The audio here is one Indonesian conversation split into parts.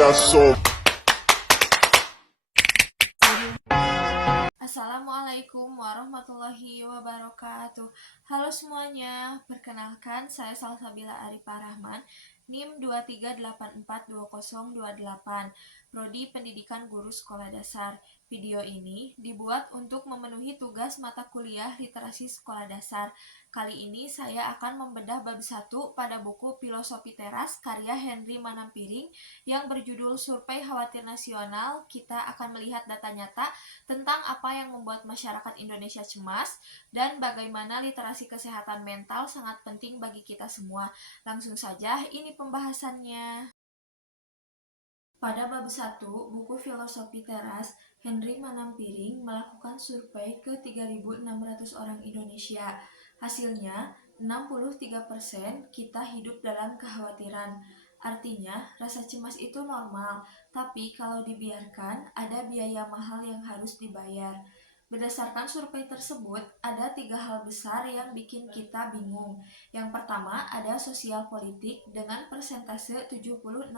got so Assalamualaikum warahmatullahi wabarakatuh. Halo semuanya, perkenalkan saya Salsabila Arifah Rahman, NIM 238420028, Prodi Pendidikan Guru Sekolah Dasar. Video ini dibuat untuk memenuhi tugas mata kuliah Literasi Sekolah Dasar. Kali ini saya akan membedah bab 1 pada buku Filosofi Teras karya Henry Manampiring yang berjudul Survei Khawatir Nasional. Kita akan melihat data nyata tentang apa yang membuat masyarakat Indonesia cemas dan bagaimana literasi kesehatan mental sangat penting bagi kita semua. Langsung saja, ini pembahasannya. Pada bab 1, buku Filosofi Teras, Henry Manampiring melakukan survei ke 3.600 orang Indonesia. Hasilnya, 63% kita hidup dalam kekhawatiran. Artinya, rasa cemas itu normal, tapi kalau dibiarkan, ada biaya mahal yang harus dibayar. Berdasarkan survei tersebut, ada 3 hal besar yang bikin kita bingung. Yang pertama, ada sosial politik dengan persentase 76%.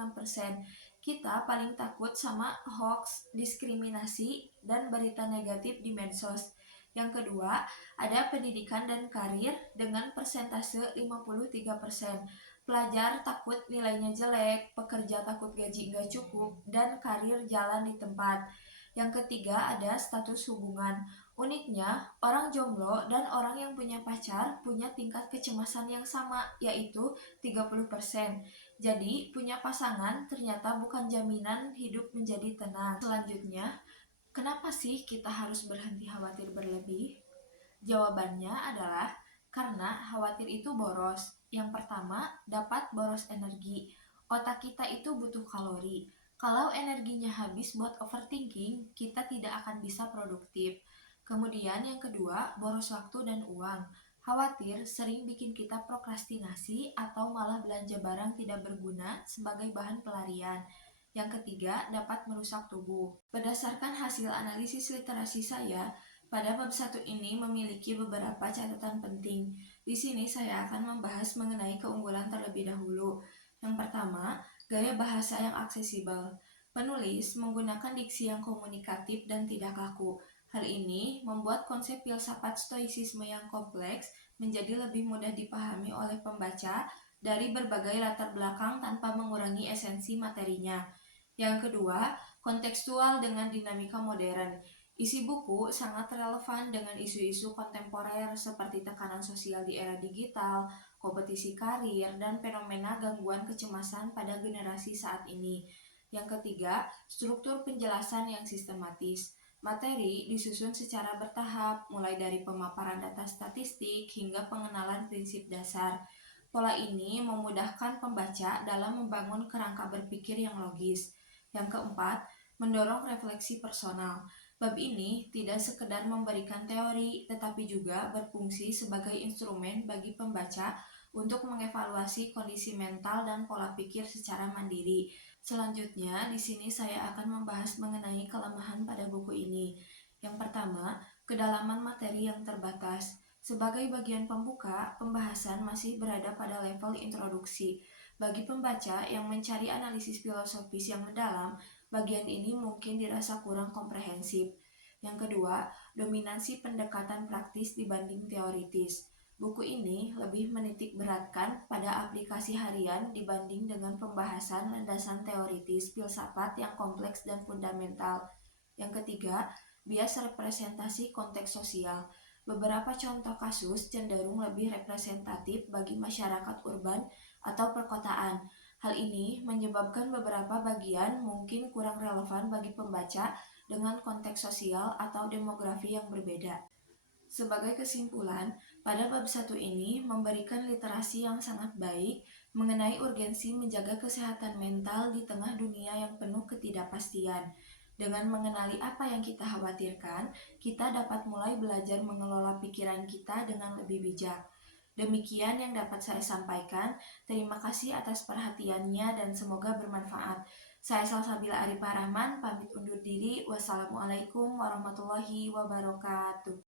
Kita paling takut sama hoax, diskriminasi, dan berita negatif di medsos. Yang kedua, ada pendidikan dan karir dengan persentase 53%. Pelajar takut nilainya jelek, pekerja takut gaji nggak cukup, dan karir jalan di tempat. Yang ketiga, ada status hubungan. Uniknya, orang jomblo dan orang yang punya pacar punya tingkat kecemasan yang sama, yaitu 30%. Jadi, punya pasangan ternyata bukan jaminan hidup menjadi tenang. Selanjutnya, kenapa sih kita harus berhenti khawatir berlebih? Jawabannya adalah karena khawatir itu boros. Yang pertama, dapat boros energi. Otak kita itu butuh kalori. Kalau energinya habis buat overthinking, kita tidak akan bisa produktif. Kemudian yang kedua, boros waktu dan uang. Khawatir sering bikin kita prokrastinasi atau malah belanja barang tidak berguna sebagai bahan pelarian. Yang ketiga, dapat merusak tubuh. Berdasarkan hasil analisis literasi saya, pada bab 1 ini memiliki beberapa catatan penting. Di sini saya akan membahas mengenai keunggulan terlebih dahulu. Yang pertama, gaya bahasa yang aksesibel. Penulis menggunakan diksi yang komunikatif dan tidak kaku. Hal ini membuat konsep filsafat stoicisme yang kompleks menjadi lebih mudah dipahami oleh pembaca dari berbagai latar belakang tanpa mengurangi esensi materinya. Yang kedua, kontekstual dengan dinamika modern. Isi buku sangat relevan dengan isu-isu kontemporer seperti tekanan sosial di era digital, kompetisi karir, dan fenomena gangguan kecemasan pada generasi saat ini. Yang ketiga, struktur penjelasan yang sistematis. Materi disusun secara bertahap, mulai dari pemaparan data statistik hingga pengenalan prinsip dasar. Pola ini memudahkan pembaca dalam membangun kerangka berpikir yang logis. Yang keempat, mendorong refleksi personal. Bab ini tidak sekedar memberikan teori, tetapi juga berfungsi sebagai instrumen bagi pembaca untuk mengevaluasi kondisi mental dan pola pikir secara mandiri. Selanjutnya, di sini saya akan membahas mengenai kelemahan pada buku ini. Yang pertama, kedalaman materi yang terbatas. Sebagai bagian pembuka, pembahasan masih berada pada level introduksi. Bagi pembaca yang mencari analisis filosofis yang mendalam, bagian ini mungkin dirasa kurang komprehensif. Yang kedua, dominansi pendekatan praktis dibanding teoritis. Buku ini lebih menitik beratkan pada aplikasi harian dibanding dengan pembahasan landasan teoritis filsafat yang kompleks dan fundamental. Yang ketiga, bias representasi konteks sosial. Beberapa contoh kasus cenderung lebih representatif bagi masyarakat urban atau perkotaan. Hal ini menyebabkan beberapa bagian mungkin kurang relevan bagi pembaca dengan konteks sosial atau demografi yang berbeda. Sebagai kesimpulan, pada bab 1 ini memberikan literasi yang sangat baik mengenai urgensi menjaga kesehatan mental di tengah dunia yang penuh ketidakpastian. Dengan mengenali apa yang kita khawatirkan, kita dapat mulai belajar mengelola pikiran kita dengan lebih bijak. Demikian yang dapat saya sampaikan. Terima kasih atas perhatiannya dan semoga bermanfaat. Saya Salsabila Arifah Rahman, pamit undur diri. Wassalamualaikum warahmatullahi wabarakatuh.